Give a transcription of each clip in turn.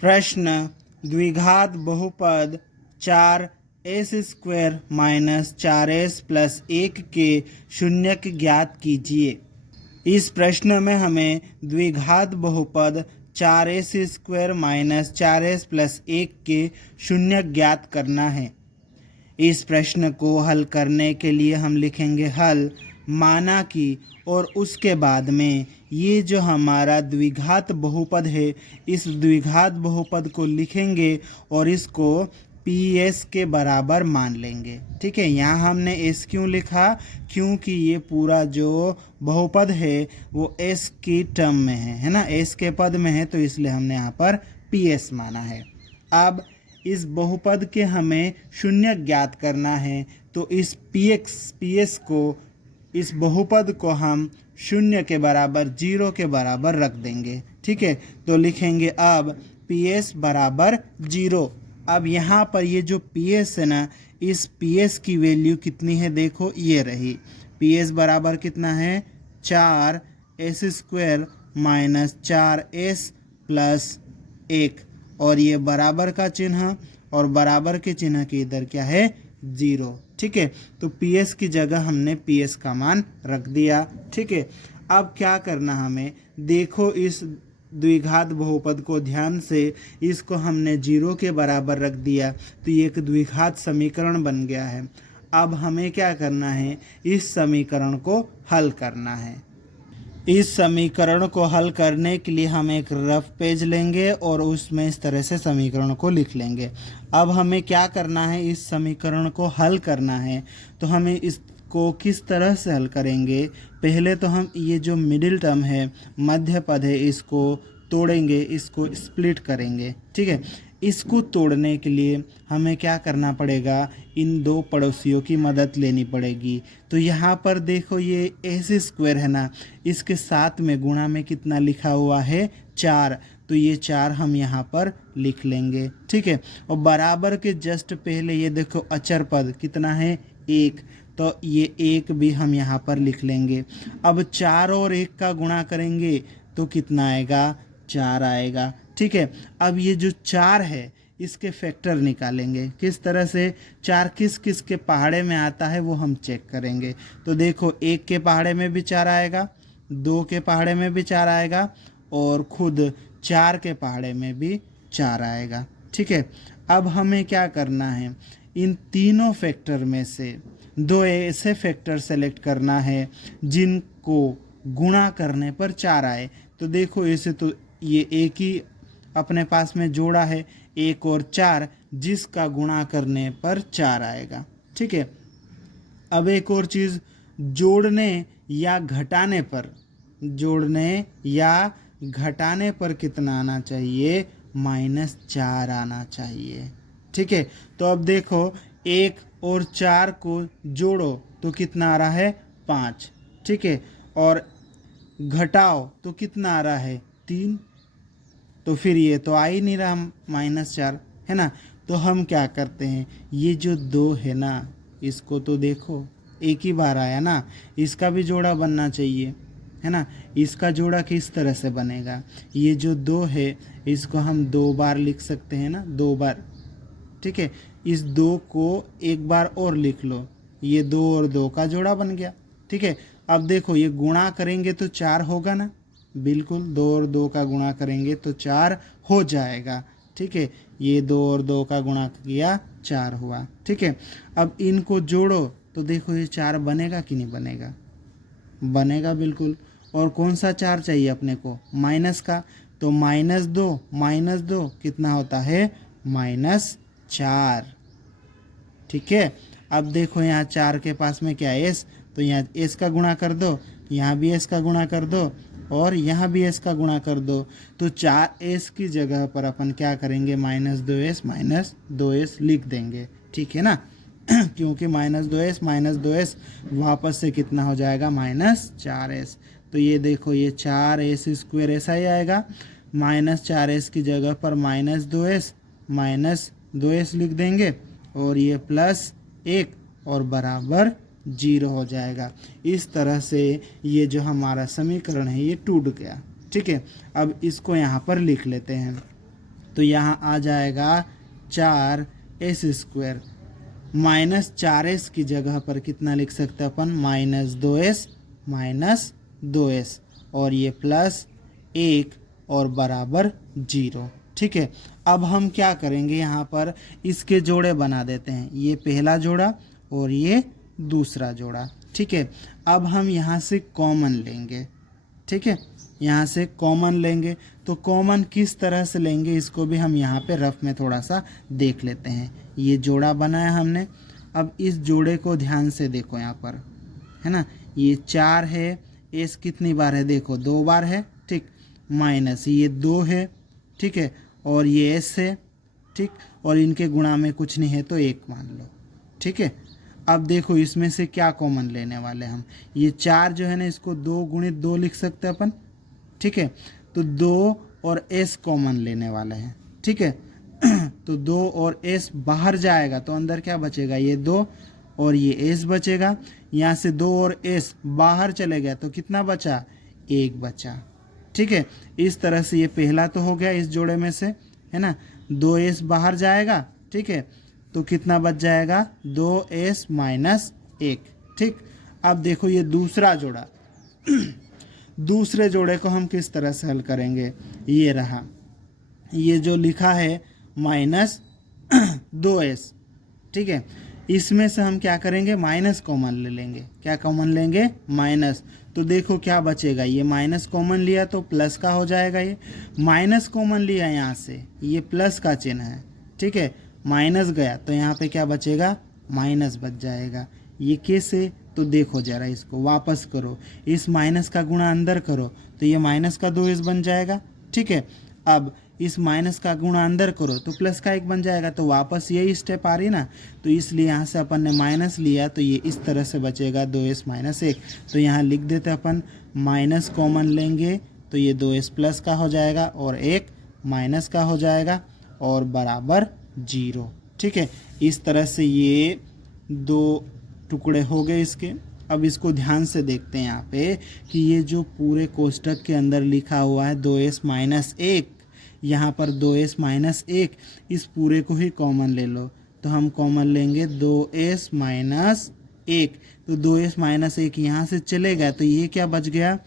प्रश्न द्विघात बहुपद 4s² माइनस 4s प्लस 1 के शून्यक ज्ञात कीजिए। इस प्रश्न में हमें द्विघात बहुपद 4s² माइनस 4s प्लस 1 के शून्यक ज्ञात करना है। इस प्रश्न को हल करने के लिए हम लिखेंगे हल, माना कि, और उसके बाद में ये जो हमारा द्विघात बहुपद है इस द्विघात बहुपद को लिखेंगे और इसको PS के बराबर मान लेंगे। ठीक है, यहाँ हमने S क्यों लिखा, क्योंकि ये पूरा जो बहुपद है वो S की टर्म में है ना, S के पद में है, तो इसलिए हमने यहाँ पर PS माना है। अब इस बहुपद के हमें शून्य ज्ञात करना है, तो इस PS को, इस बहुपद को हम शून्य के बराबर, 0 के बराबर रख देंगे। ठीक है, तो लिखेंगे अब PS बराबर 0। अब यहाँ पर ये जो PS है ना, इस PS की वैल्यू कितनी है, देखो ये रही। PS बराबर कितना है, 4s² माइनस 4s प्लस 1, और ये बराबर का चिन्ह, और बराबर के चिन्ह के इधर क्या है, 0। ठीक है, तो PS की जगह हमने PS का मान रख दिया। ठीक है, अब क्या करना हमें, देखो इस द्विघात बहुपद को ध्यान से, इसको हमने 0 के बराबर रख दिया, तो ये एक द्विघात समीकरण बन गया है। अब हमें क्या करना है, इस समीकरण को हल करना है। इस समीकरण को हल करने के लिए हम एक रफ पेज लेंगे और उसमें इस तरह से समीकरण को लिख लेंगे। अब हमें क्या करना है, इस समीकरण को हल करना है, तो हमें इसको किस तरह से हल करेंगे। पहले तो हम ये जो मिडिल टर्म है, मध्य पद है, इसको तोड़ेंगे, इसको स्प्लिट करेंगे। ठीक है, इसको तोड़ने के लिए हमें क्या करना पड़ेगा, इन दो पड़ोसियों की मदद लेनी पड़ेगी। तो यहाँ पर देखो ये s² है ना, इसके साथ में गुणा में कितना लिखा हुआ है, 4, तो ये 4 हम यहाँ पर लिख लेंगे। ठीक है, और बराबर के जस्ट पहले ये देखो अचर पद कितना है, 1, तो ये 1 भी हम यहाँ पर लिख लेंगे। अब 4 और 1 का गुणा करेंगे तो कितना आएगा, 4 आएगा। ठीक है, अब ये जो 4 है इसके फैक्टर निकालेंगे। किस तरह से, 4 किस किस के पहाड़े में आता है वो हम चेक करेंगे। तो देखो 1 के पहाड़े में भी 4 आएगा, 2 के पहाड़े में भी 4 आएगा, और खुद 4 के पहाड़े में भी 4 आएगा। ठीक है, अब हमें क्या करना है, इन तीनों फैक्टर में से 2 ऐसे फैक्टर सेलेक्ट करना है जिनको गुणा करने पर 4 आए। तो देखो ऐसे तो ये एक ही अपने पास में जोड़ा है, 1 और 4, जिसका गुणा करने पर 4 आएगा। ठीक है, अब एक और चीज़, जोड़ने या घटाने पर, जोड़ने या घटाने पर कितना आना चाहिए, -4 आना चाहिए। ठीक है, तो अब देखो 1 और 4 को जोड़ो तो कितना आ रहा है, 5। ठीक है, और घटाओ तो कितना आ रहा है, 3। तो फिर ये तो आ ही नहीं रहा, -4 है ना। तो हम क्या करते हैं, ये जो 2 है ना, इसको तो देखो एक ही बार आया ना, इसका भी जोड़ा बनना चाहिए, है ना। इसका जोड़ा किस तरह से बनेगा, ये जो 2 है इसको हम 2 बार लिख सकते हैं ना, 2 बार। ठीक है, इस 2 को एक बार और लिख लो, ये 2 और 2 का जोड़ा बन गया। ठीक है, अब देखो ये गुणा करेंगे तो 4 होगा ना, बिल्कुल 2 और 2 का गुणा करेंगे तो 4 हो जाएगा। ठीक है, ये 2 और 2 का गुणा किया, 4 हुआ। ठीक है, अब इनको जोड़ो तो देखो ये 4 बनेगा कि नहीं बनेगा, बनेगा बिल्कुल। और कौन सा 4 चाहिए अपने को, माइनस का, तो -2 कितना होता है, -4। ठीक है, अब देखो यहाँ 4 के पास में क्या है, S, तो यहाँ S का गुणा कर दो, यहाँ भी S का गुणा कर दो, और यहाँ भी S का गुणा कर दो, तो 4S की जगह पर अपन क्या करेंगे, -2S लिख देंगे। ठीक है ना क्योंकि -2S वापस से कितना हो जाएगा, -4S। तो ये देखो ये 4s² ऐसा ही आएगा, -4S की जगह पर -2S लिख देंगे, और ये +1 और बराबर 0 हो जाएगा। इस तरह से ये जो हमारा समीकरण है ये टूट गया। ठीक है, अब इसको यहाँ पर लिख लेते हैं। तो यहाँ आ जाएगा 4s² -4s की जगह पर कितना लिख सकते हैं अपन, -2s और ये +1 और बराबर 0। ठीक है, अब हम क्या करेंगे, यहाँ पर इसके जोड़े बना देते हैं, ये पहला जोड़ा और ये दूसरा जोड़ा। ठीक है, अब हम यहाँ से कॉमन लेंगे। ठीक है, यहाँ से कॉमन लेंगे, तो कॉमन किस तरह से लेंगे इसको भी हम यहाँ पे रफ में थोड़ा सा देख लेते हैं। ये जोड़ा बनाया हमने, अब इस जोड़े को ध्यान से देखो यहाँ पर, है ना, ये 4 है, एस कितनी बार है देखो, 2 बार है। ठीक, माइनस ये 2 है। ठीक है, और ये एस है। ठीक, और इनके गुणा में कुछ नहीं है तो 1 मान लो। ठीक है, अब देखो इसमें से क्या कॉमन लेने वाले हम, ये 4 जो है ना इसको 2 गुणित 2 लिख सकते हैं अपन। ठीक है, तो 2 और s कॉमन लेने वाले हैं। ठीक है, तो 2 और s बाहर जाएगा तो अंदर क्या बचेगा, ये 2 और ये s बचेगा। यहाँ से 2 और s बाहर चले गया तो कितना बचा, 1 बचा। ठीक है, इस तरह से ये पहला तो हो गया इस जोड़े में से, है ना, 2s बाहर जाएगा। ठीक है, तो कितना बच जाएगा, 2s - 1। ठीक, अब देखो ये दूसरा जोड़ा दूसरे जोड़े को हम किस तरह से हल करेंगे, ये रहा, ये जो लिखा है -2s। ठीक है, इसमें से हम क्या करेंगे, माइनस कॉमन ले लेंगे। क्या कॉमन लेंगे, माइनस। तो देखो क्या बचेगा, ये माइनस कॉमन लिया तो प्लस का हो जाएगा, ये माइनस कॉमन लिया यहाँ से, ये प्लस का चिन्ह है। ठीक है, माइनस गया तो यहाँ पे क्या बचेगा, माइनस बच जाएगा। ये कैसे, तो देखो जरा इसको वापस करो, इस माइनस का गुणा अंदर करो तो ये माइनस का 2s बन जाएगा। ठीक है, अब इस माइनस का गुणा अंदर करो तो प्लस का 1 बन जाएगा, तो वापस यही स्टेप आ रही ना, तो इसलिए यहाँ से अपन ने माइनस लिया तो ये इस तरह से बचेगा 2s - 1। तो यहाँ लिख देते अपन, माइनस कॉमन लेंगे तो ये 2s प्लस का हो जाएगा और 1 माइनस का हो जाएगा और बराबर 0। ठीक है, इस तरह से ये 2 टुकड़े हो गए इसके। अब इसको ध्यान से देखते हैं यहाँ पे कि ये जो पूरे कोष्टक के अंदर लिखा हुआ है 2s - 1, यहाँ पर 2s - 1, इस पूरे को ही कॉमन ले लो। तो हम कॉमन लेंगे 2s - 1, तो 2s - 1 यहाँ से चले गया तो ये क्या बच गया,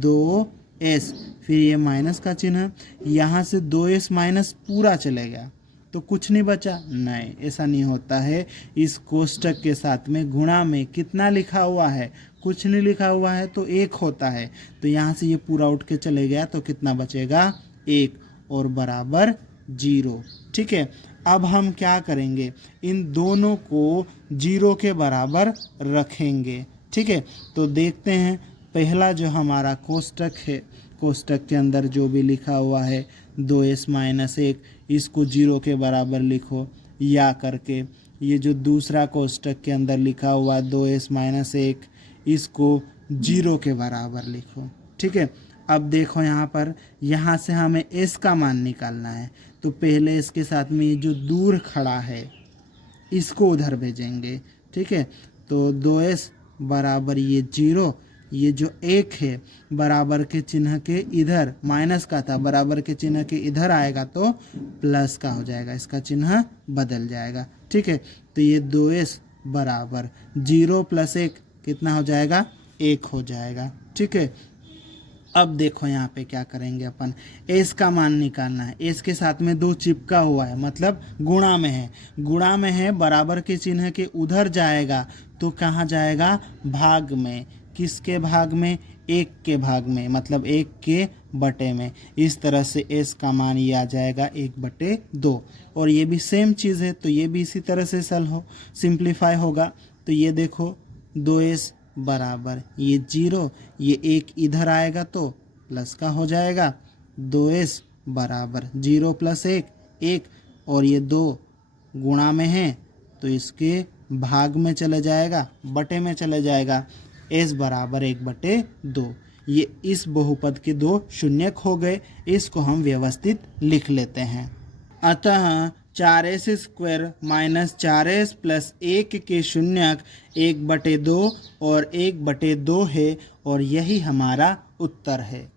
2s, फिर ये माइनस का चिन्ह, यहाँ से 2s माइनस पूरा चले गया तो कुछ नहीं बचा। नहीं, ऐसा नहीं होता है। इस कोष्टक के साथ में गुणा में कितना लिखा हुआ है, कुछ नहीं लिखा हुआ है तो 1 होता है। तो यहाँ से ये पूरा उठ के चले गया तो कितना बचेगा, 1 और बराबर 0। ठीक है, अब हम क्या करेंगे, इन दोनों को 0 के बराबर रखेंगे। ठीक है, तो देखते हैं पहला जो हमारा कोष्टक है, कोष्टक के अंदर जो भी लिखा हुआ है 2s - 1, इसको 0 के बराबर लिखो या करके। ये जो दूसरा कोष्टक के अंदर लिखा हुआ 2s - 1, इसको 0 के बराबर लिखो। ठीक है, अब देखो यहाँ पर, यहाँ से हमें s का मान निकालना है, तो पहले इसके साथ में ये जो दूर खड़ा है इसको उधर भेजेंगे। ठीक है, तो 2s बराबर ये 0, ये जो 1 है बराबर के चिन्ह के इधर, माइनस का था, बराबर के चिन्ह के इधर आएगा तो प्लस का हो जाएगा, इसका चिन्ह बदल जाएगा। ठीक है, तो ये 2s बराबर 0 + 1 कितना हो जाएगा, 1 हो जाएगा। ठीक है, अब देखो यहाँ पे क्या करेंगे अपन, s का मान निकालना है। s के साथ में 2 चिपका हुआ है, मतलब गुणा में है, गुणा में है, बराबर के चिन्ह के उधर जाएगा तो कहाँ जाएगा, भाग में। किसके भाग में, 1 के भाग में, मतलब 1 के बटे में। इस तरह से s का मान ये आ जाएगा 1/2। और ये भी सेम चीज़ है तो ये भी इसी तरह से सिंप्लीफाई होगा। तो ये देखो 2s बराबर ये 0, ये 1 इधर आएगा तो प्लस का हो जाएगा, 2s बराबर 0 + 1, 1, और ये 2 गुणा में है तो इसके भाग में चले जाएगा, बटे में चले जाएगा, s बराबर 1/2। ये इस बहुपद के 2 शून्यक हो गए, इसको हम व्यवस्थित लिख लेते हैं। अतः 4s² - 4s + 1 के शून्यक 1/2 और 1/2 है और यही हमारा उत्तर है।